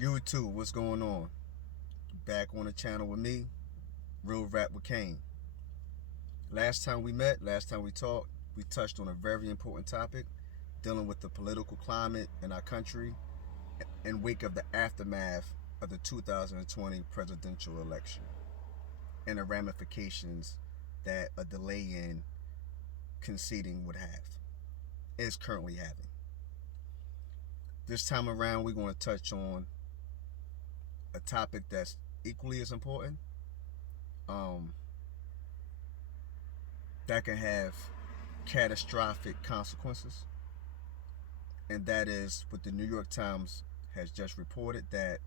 YouTube, what's going on? Back on the channel with me, Real Rap with Kane. Last time we talked, we touched on a very important topic dealing with the political climate in our country in wake of the aftermath of the 2020 presidential election and the ramifications that a delay in conceding would have, is currently having. This time around, we're going to touch on a topic that's equally as important, um, that can have catastrophic consequences, and that is what the New York Times has just reported that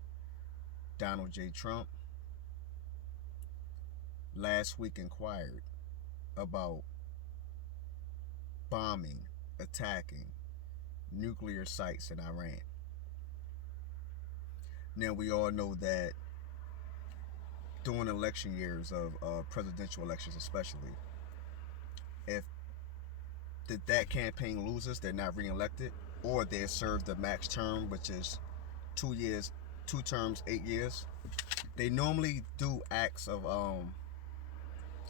Donald J. Trump last week inquired about bombing, attacking nuclear sites in Iran. Now, we all know that during election years of presidential elections, especially, if that campaign loses, they're not reelected, or they're served the max term, which is 2 years, 2 terms, 8 years. They normally do acts of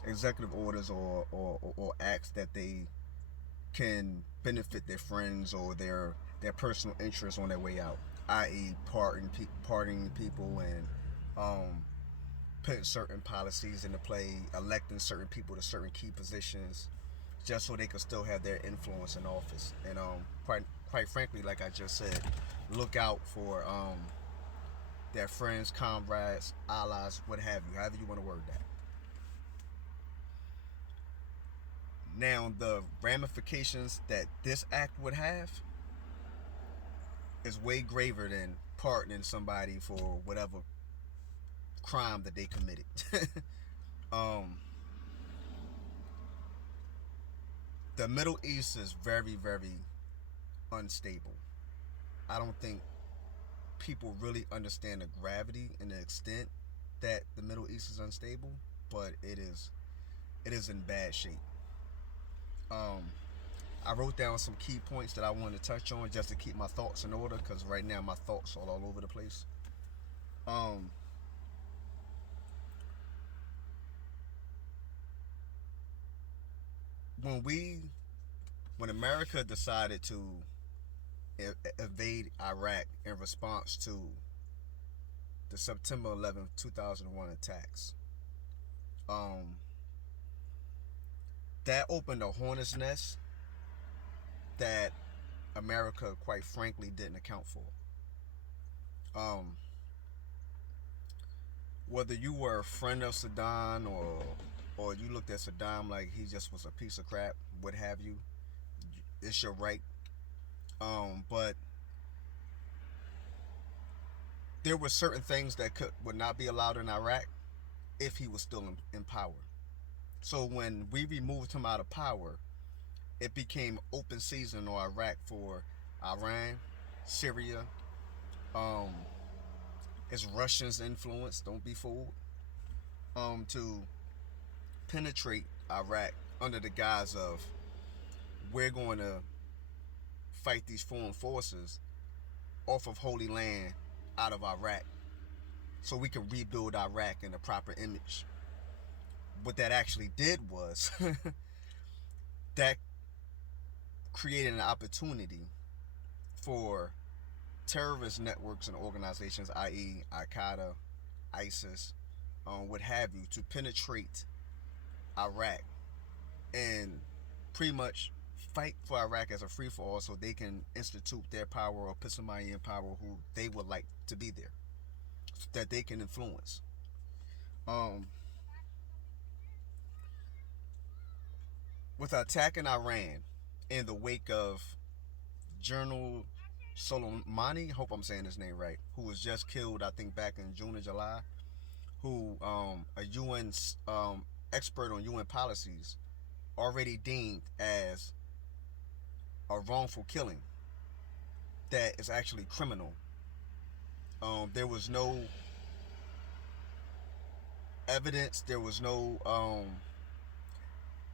executive orders or acts that they can benefit their friends or their personal interests on their way out, i.e., pardoning people and putting certain policies into play, electing certain people to certain key positions, just so they can still have their influence in office. And quite frankly, like I just said, look out for their friends, comrades, allies, what have you, however you want to word that. Now, the ramifications that this act would have is way graver than pardoning somebody for whatever crime that they committed. um, the Middle East is very, very unstable. I don't think people really understand the gravity and the extent that the Middle East is unstable, but it is in bad shape. Um, I wrote down some key points that I wanted to touch on just to keep my thoughts in order, because right now my thoughts are all over the place. Um, when we when America decided to invade Iraq in response to the September 11th, 2001 attacks, um, that opened a hornet's nest that America, quite frankly, didn't account for. Um, whether you were a friend of Saddam or you looked at Saddam like he just was a piece of crap, what have you, it's your right. But there were certain things that would not be allowed in Iraq if he was still in power. So when we removed him out of power, it became open season on Iraq for Iran, Syria. Um, it's Russians' influence. Don't be fooled. To penetrate Iraq under the guise of we're going to fight these foreign forces off of holy land out of Iraq, so we can rebuild Iraq in a proper image. What that actually did was that created an opportunity for terrorist networks and organizations, i.e., Al Qaeda, ISIS, what have you, to penetrate Iraq and pretty much fight for Iraq as a free for all, so they can institute their power or put somebody in power who they would like to be there, that they can influence. Um, with attacking Iran in the wake of General Soleimani, I hope I'm saying his name right, who was just killed, I think, back in June or July, who a UN expert on UN policies already deemed as a wrongful killing that is actually criminal. There was no evidence, there was no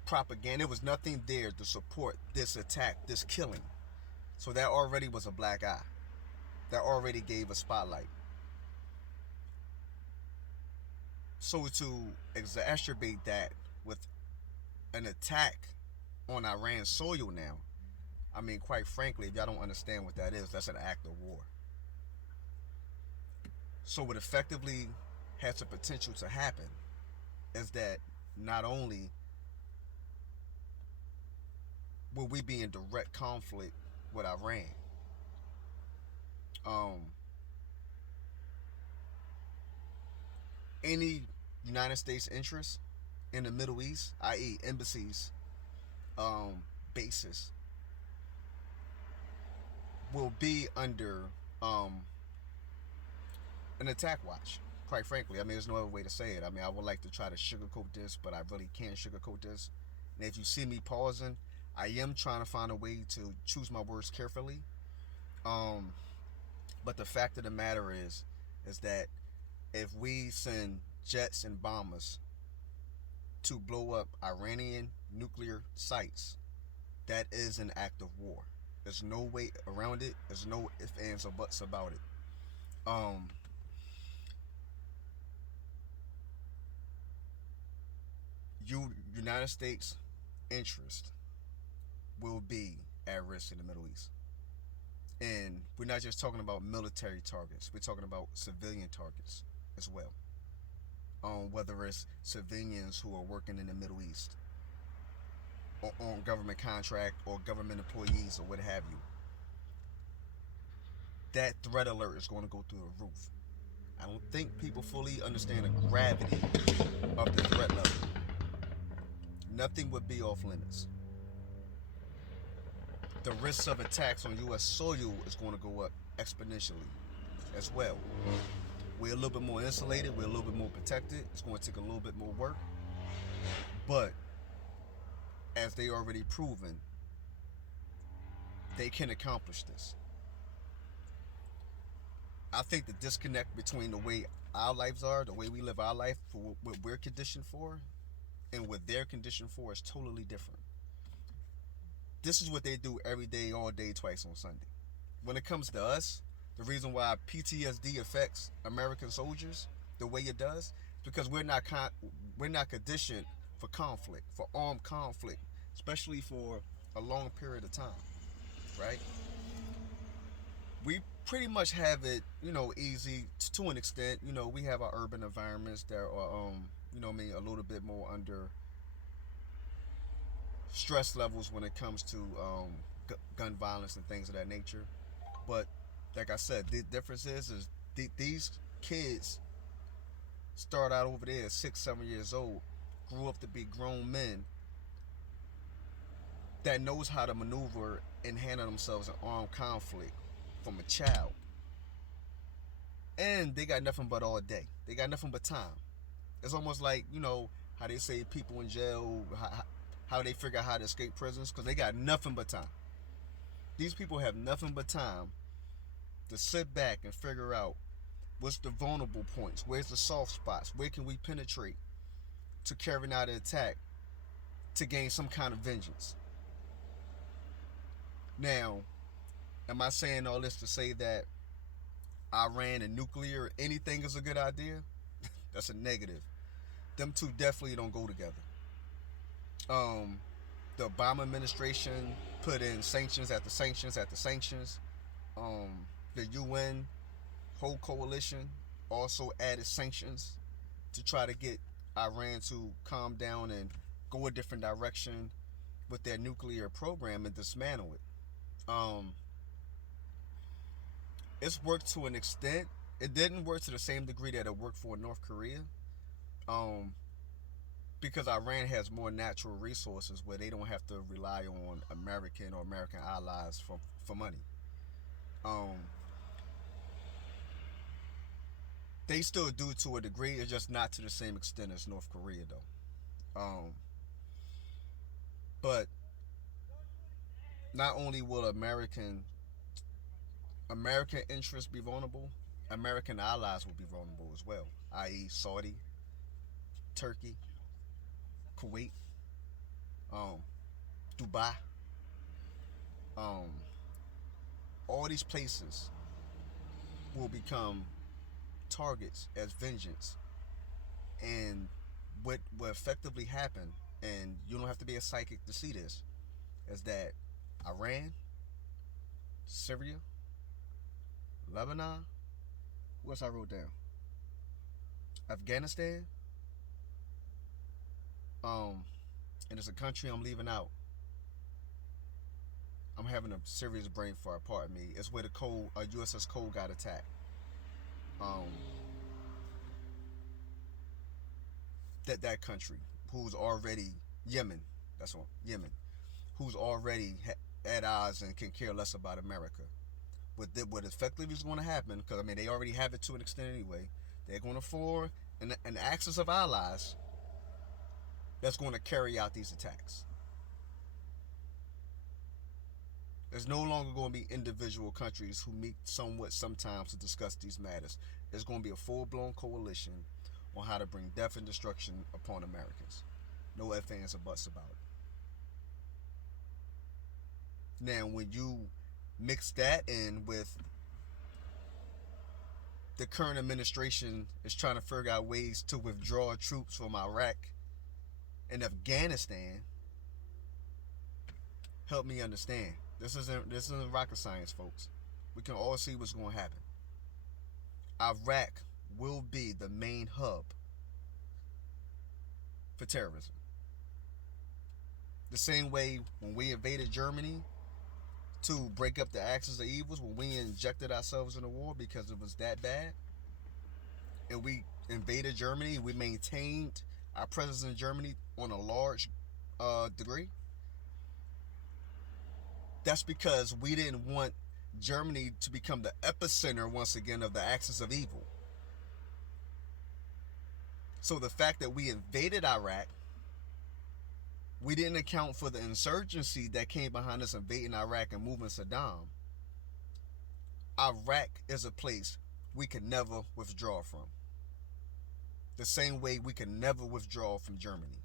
propaganda, there was nothing there to support this attack, this killing. So that already was a black eye. That already gave a spotlight. So to exacerbate that with an attack on Iran's soil now, I mean, quite frankly, if y'all don't understand what that is, that's an act of war. So what effectively has the potential to happen is that not only will we be in direct conflict with Iran, um, any United States interest in the Middle East, i.e., embassies, bases, will be under an attack watch. Quite frankly, I mean, there's no other way to say it. I mean, I would like to try to sugarcoat this, but I really can't sugarcoat this. And if you see me pausing, I am trying to find a way to choose my words carefully. Um, but the fact of the matter is that if we send jets and bombers to blow up Iranian nuclear sites, that is an act of war. There's no way around it. There's no ifs, ands, or buts about it. Um, United States interest will be at risk in the Middle East. And we're not just talking about military targets, we're talking about civilian targets as well. Whether it's civilians who are working in the Middle East or on government contract or government employees or what have you, that threat alert is going to go through the roof. I don't think people fully understand the gravity of the threat level. Nothing would be off limits. The risks of attacks on U.S. soil is going to go up exponentially as well. We're a little bit more insulated. We're a little bit more protected. It's going to take a little bit more work. But as they already proven, they can accomplish this. I think the disconnect between the way our lives are, the way we live our life, for what we're conditioned for, and what they're conditioned for is totally different. This is what they do every day, all day, twice on Sunday. When it comes to us, the reason why PTSD affects American soldiers the way it does is because we're not conditioned for conflict, for armed conflict, especially for a long period of time, right? We pretty much have it, easy to an extent. We have our urban environments that are, a little bit more under stress levels when it comes to gun violence and things of that nature. But like I said, the difference is these kids start out over there at 6, 7 years old, grew up to be grown men that knows how to maneuver and handle themselves in armed conflict from a child. And they got nothing but all day. They got nothing but time. It's almost like, how they say people in jail, how they figure out how to escape prisons, because they got nothing but time. These people have nothing but time to sit back and figure out what's the vulnerable points, where's the soft spots, where can we penetrate to carry out an attack to gain some kind of vengeance. Now, am I saying all this to say that Iran and nuclear, anything is a good idea? That's a negative. Them two definitely don't go together. The Obama administration put in sanctions after sanctions after sanctions. The UN whole coalition also added sanctions to try to get Iran to calm down and go a different direction with their nuclear program and dismantle it. It's worked to an extent. It didn't work to the same degree that it worked for North Korea. Um, because Iran has more natural resources where they don't have to rely on American or American allies for money. Um, they still do to a degree. It's just not to the same extent as North Korea, though. But not only will American interests be vulnerable, American allies will be vulnerable as well, i.e., Saudi, Turkey, Kuwait, um, Dubai, um, all these places will become targets as vengeance And what effectively happened, and you don't have to be a psychic to see this, is that Iran, Syria, Lebanon, what's I wrote down? Afghanistan, um, and it's a country I'm leaving out. I'm having a serious brain fart. Pardon me. It's where the USS Cole got attacked. Um, that country who's already Yemen. That's what Yemen, who's already at odds and can care less about America. What effectively is going to happen? Because I mean, they already have it to an extent anyway. They're going to form an axis of allies that's going to carry out these attacks. There's no longer going to be individual countries who meet sometimes to discuss these matters. There's going to be a full-blown coalition on how to bring death and destruction upon Americans. No ifs, ands, or buts about it. Now, when you mix that in with the current administration is trying to figure out ways to withdraw troops from Iraq and Afghanistan, help me understand. This isn't rocket science, folks. We can all see what's going to happen. Iraq will be the main hub for terrorism. The same way when we invaded Germany to break up the axis of evils, when we injected ourselves in the war because it was that bad, and we invaded Germany, we maintained our presence in Germany on a large degree. That's because we didn't want Germany to become the epicenter once again of the axis of evil. So the fact that we invaded Iraq, we didn't account for the insurgency that came behind us invading Iraq and moving Saddam. Iraq is a place we can never withdraw from. The same way we can never withdraw from Germany.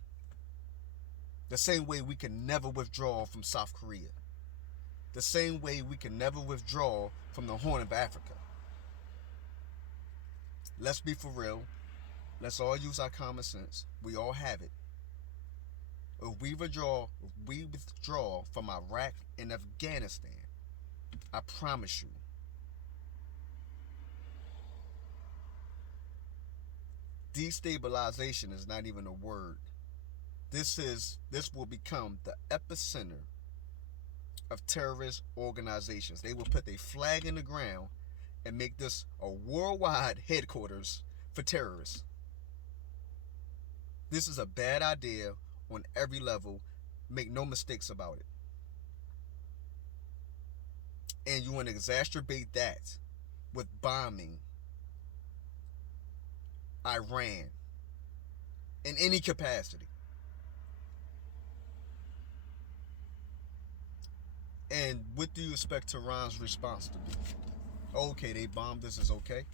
The same way we can never withdraw from South Korea. The same way we can never withdraw from the Horn of Africa. Let's be for real. Let's all use our common sense. We all have it. If we withdraw from Iraq and Afghanistan, I promise you, destabilization is not even a word. This will become the epicenter of terrorist organizations. They will put their flag in the ground and make this a worldwide headquarters for terrorists. This is a bad idea on every level. Make no mistakes about it. And you want to exacerbate that with bombing Iran in any capacity. And what do you expect Tehran's response to be? Okay, they bombed us, is okay.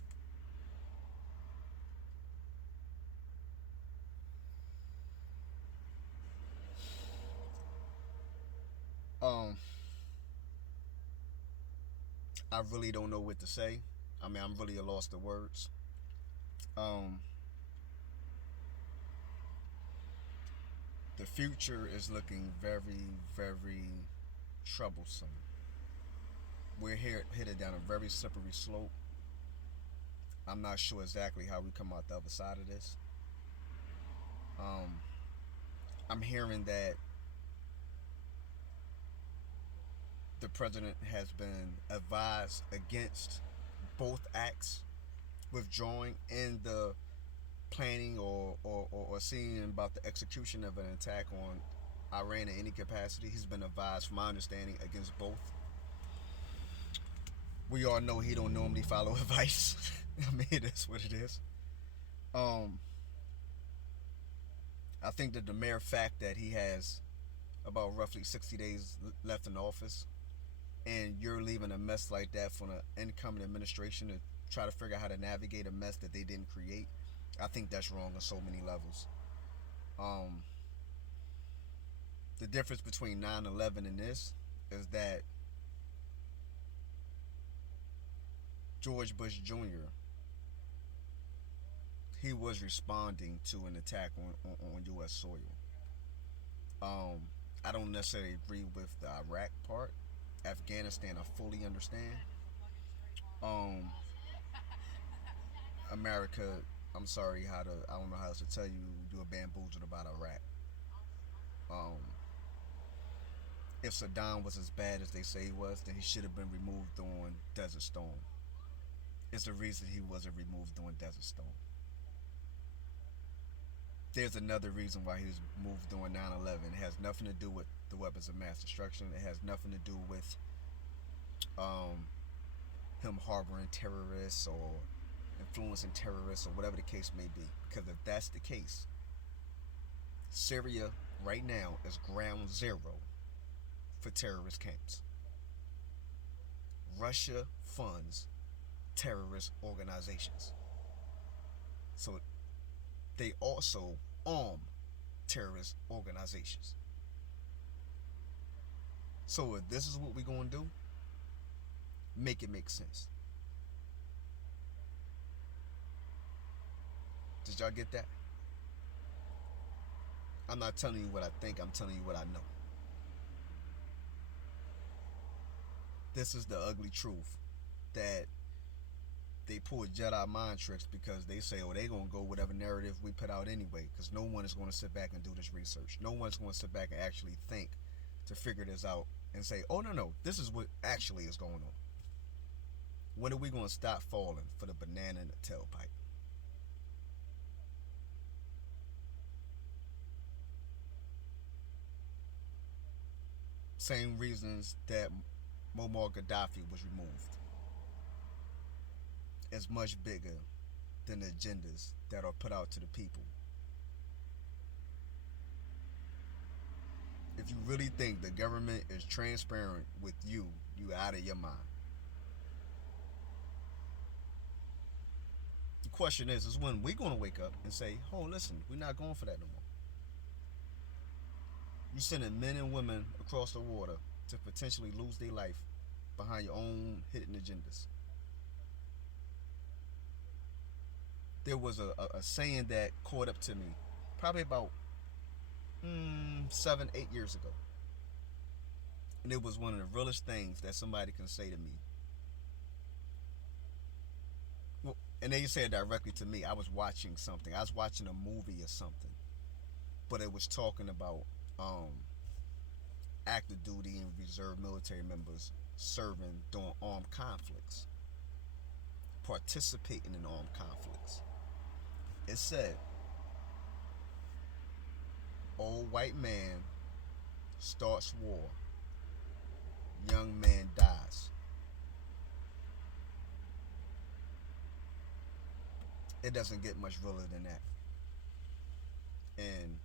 I really don't know what to say. I mean, I'm really lost of words. The future is looking very, very troublesome. We're headed down a very slippery slope. I'm not sure exactly how we come out the other side of this. I'm hearing that the president has been advised against both acts, withdrawing and the planning or seeing about the execution of an attack on Iran in any capacity. He's been advised, from my understanding, against both. We all know he don't normally follow advice. I mean, that's what it is. I think that the mere fact that he has about roughly 60 days left in office, and you're leaving a mess like that for the incoming administration to try to figure out how to navigate a mess that they didn't create, I think that's wrong on so many levels. The difference between 9/11 and this is that George Bush Jr., he was responding to an attack on U.S. soil. Um, I don't necessarily agree with the Iraq part. Afghanistan, I fully understand. Um, America, I'm sorry how to, I don't know how else to tell you, you were bamboozled about Iraq. Um, if Saddam was as bad as they say he was, then he should have been removed on Desert Storm. It's the reason he wasn't removed on Desert Storm. There's another reason why he was moved on 9/11. It has nothing to do with the weapons of mass destruction. It has nothing to do with um, him harboring terrorists or influencing terrorists or whatever the case may be. Because if that's the case, Syria right now is ground zero for terrorist camps. Russia funds terrorist organizations. So they also arm terrorist organizations. So if this is what we're going to do, make it make sense. Did y'all get that? I'm not telling you what I think, I'm telling you what I know. This is the ugly truth that they pull Jedi mind tricks because they say, oh, they're going to go whatever narrative we put out anyway, because no one is going to sit back and do this research. No one's going to sit back and actually think to figure this out and say, oh, no, this is what actually is going on. When are we going to stop falling for the banana in the tailpipe? Same reasons that Muammar Gaddafi was removed. Is much bigger than the agendas that are put out to the people. If you really think the government is transparent with you, you out of your mind. The question is when we going to wake up and say, oh, listen, we're not going for that no more. You're sending men and women across the water to potentially lose their life behind your own hidden agendas. There was a saying that caught up to me probably about 7, 8 years ago. And it was one of the realest things that somebody can say to me. Well, and they said directly to me. I was watching something. I was watching a movie or something. But it was talking about active duty and reserve military members serving during armed conflicts, participating in armed conflicts. It said, old white man starts war, young man dies. It doesn't get much realer than that. And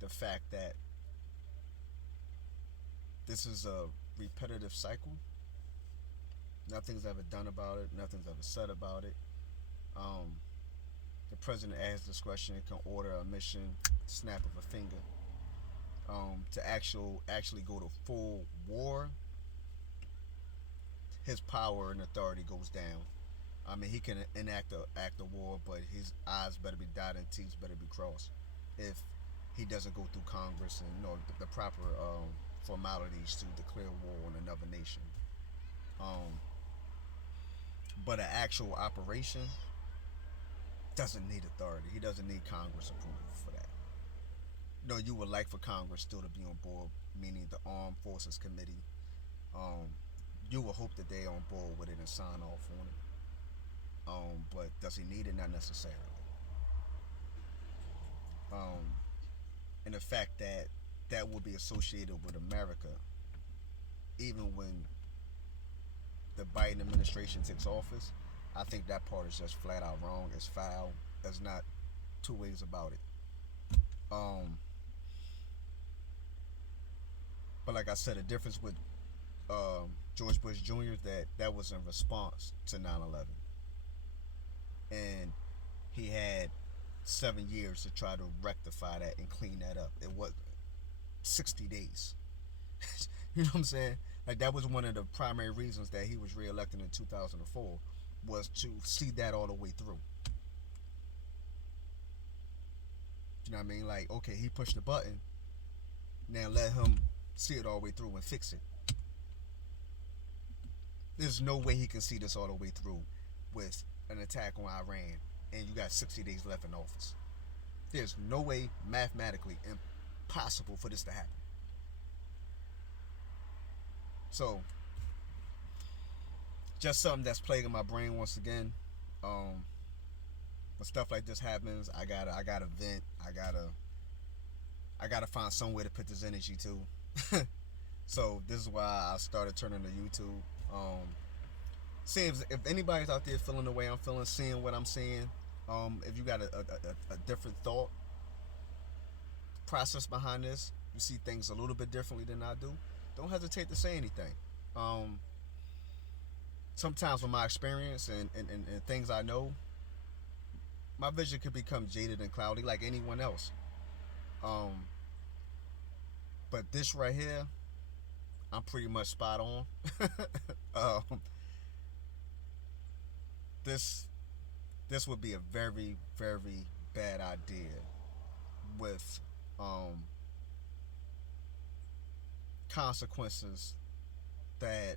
the fact that this is a repetitive cycle, nothing's ever done about it, nothing's ever said about it. The president, at his discretion, can order a mission, snap of a finger. To actually go to full war, his power and authority goes down. I mean, he can enact a act of war, but his I's better be dotted and T's better be crossed. If he doesn't go through Congress and the proper formalities to declare war on another nation. But an actual operation doesn't need authority. He doesn't need Congress approval for that. No, you would like for Congress still to be on board, meaning the Armed Forces Committee. You would hope that they're on board with it and sign off on it. But does he need it? Not necessarily. And the fact that that will be associated with America, even when the Biden administration takes office, I think that part is just flat out wrong. It's foul. There's not two ways about it. But like I said, the difference with George Bush Jr. is that was in response to 9/11, and he had 7 years to try to rectify that and clean that up. It was 60 days. You know what I'm saying? Like, that was one of the primary reasons that he was reelected in 2004, was to see that all the way through. You know what I mean? Like, okay, he pushed the button. Now let him see it all the way through and fix it. There's no way he can see this all the way through with an attack on Iran and you got 60 days left in office. There's no way, mathematically impossible, for this to happen. So, just something that's plaguing my brain once again. When stuff like this happens, I gotta vent. I gotta find some way to put this energy to. So this is why I started turning to YouTube. Seeing if anybody's out there feeling the way I'm feeling, seeing what I'm seeing, if you got a different thought process behind this, you see things a little bit differently than I do, don't hesitate to say anything. Sometimes with my experience and things I know, my vision could become jaded and cloudy like anyone else. But this right here, I'm pretty much spot on. This would be a very, very bad idea with consequences that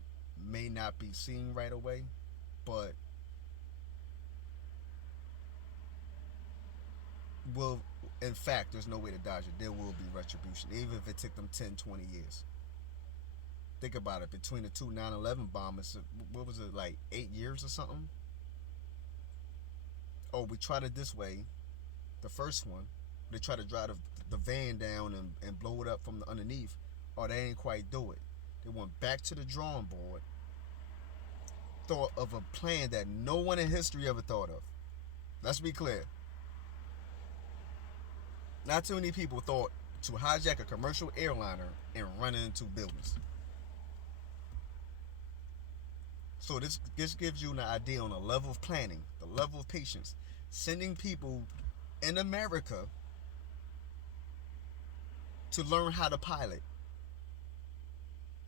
may not be seen right away, but will, in fact, there's no way to dodge it. There will be retribution, even if it took them 10, 20 years. Think about it. Between the two 9/11 bombers, what was it, like 8 years or something? Oh, we tried it this way. The first one, they tried to drive the van down and blow it up from the underneath. Oh, they ain't quite do it. They went back to the drawing board, thought of a plan that no one in history ever thought of. Let's be clear. Not too many people thought to hijack a commercial airliner and run into buildings. So this gives you an idea on the level of planning, the level of patience, sending people in America to learn how to pilot.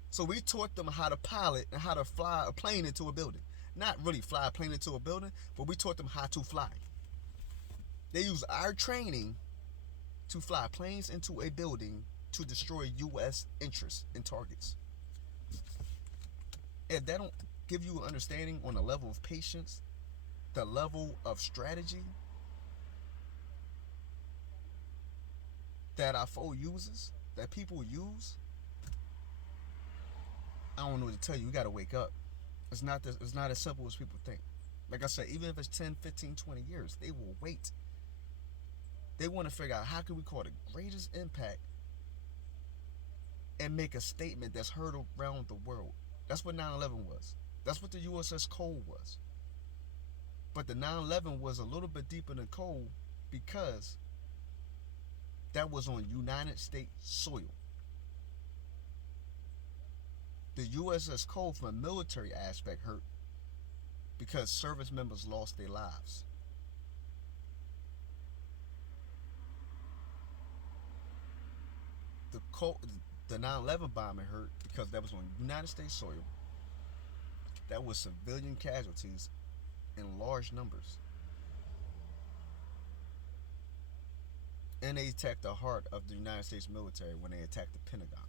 So we taught them how to pilot and how to fly a plane into a building. Not really fly a plane into a building, but we taught them how to fly. They use our training to fly planes into a building to destroy U.S. interests and targets. If that don't give you an understanding on the level of patience, the level of strategy that our foe uses, that people use, I don't know what to tell you. You got to wake up. It's not as simple as people think. Like I said, even if it's 10, 15, 20 years, they will wait. They want to figure out how can we cause the greatest impact and make a statement that's heard around the world. That's what 9/11 was. That's what the USS Cole was. But the 9/11 was a little bit deeper than Cole because that was on United States soil. The USS Cole, from a military aspect, hurt because service members lost their lives. The 9/11 bombing hurt because that was on United States soil. That was civilian casualties in large numbers. And they attacked the heart of the United States military when they attacked the Pentagon.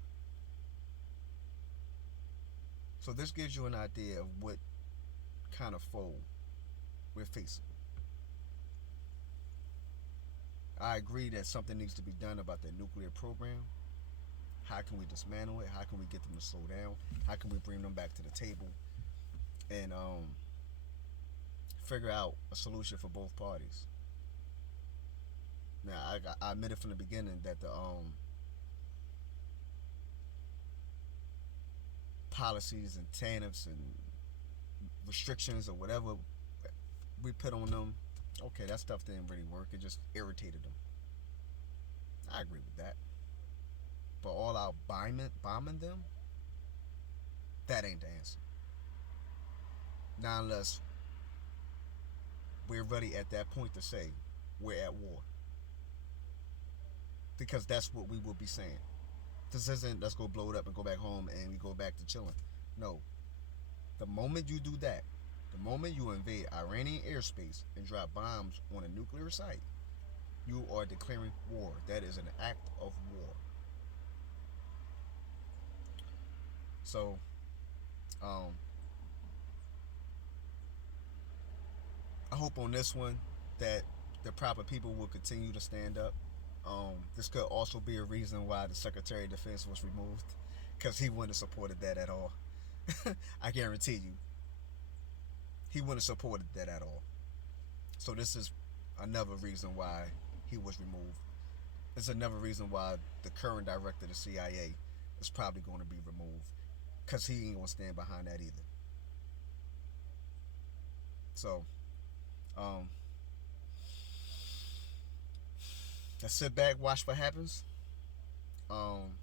So this gives you an idea of what kind of foe we're facing. I agree that something needs to be done about their nuclear program. How can we dismantle it? How can we get them to slow down? How can we bring them back to the table and figure out a solution for both parties? Now, I admitted from the beginning that the policies and tariffs and restrictions or whatever we put on them, okay, that stuff didn't really work. It just irritated them. I agree with that. But all out bombing them, that ain't the answer. Not unless we're ready at that point to say we're at war. Because that's what we will be saying. This isn't let's go blow it up and go back home and we go back to chilling. No. The moment you do that, the moment you invade Iranian airspace and drop bombs on a nuclear site, You are declaring war. That is an act of war. So, um, I hope on this one that the proper people will continue to stand up. This could also be a reason why the Secretary of Defense was removed, because he wouldn't have supported that at all. I guarantee you, he wouldn't have supported that at all. So this is another reason why he was removed. It's another reason why the current director of the CIA is probably going to be removed, because he ain't going to stand behind that either. So, um, let's sit back, watch what happens. Um,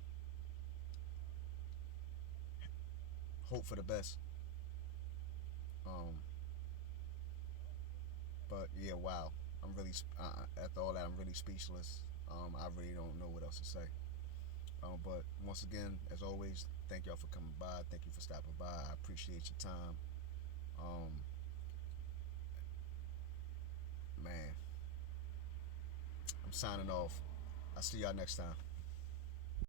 Hope for the best. Um, but yeah, wow. I'm really after all that, I'm really speechless. I really don't know what else to say. But once again, as always, thank y'all for coming by. Thank you for stopping by. I appreciate your time. Um, Man, I'm signing off. I'll see y'all next time.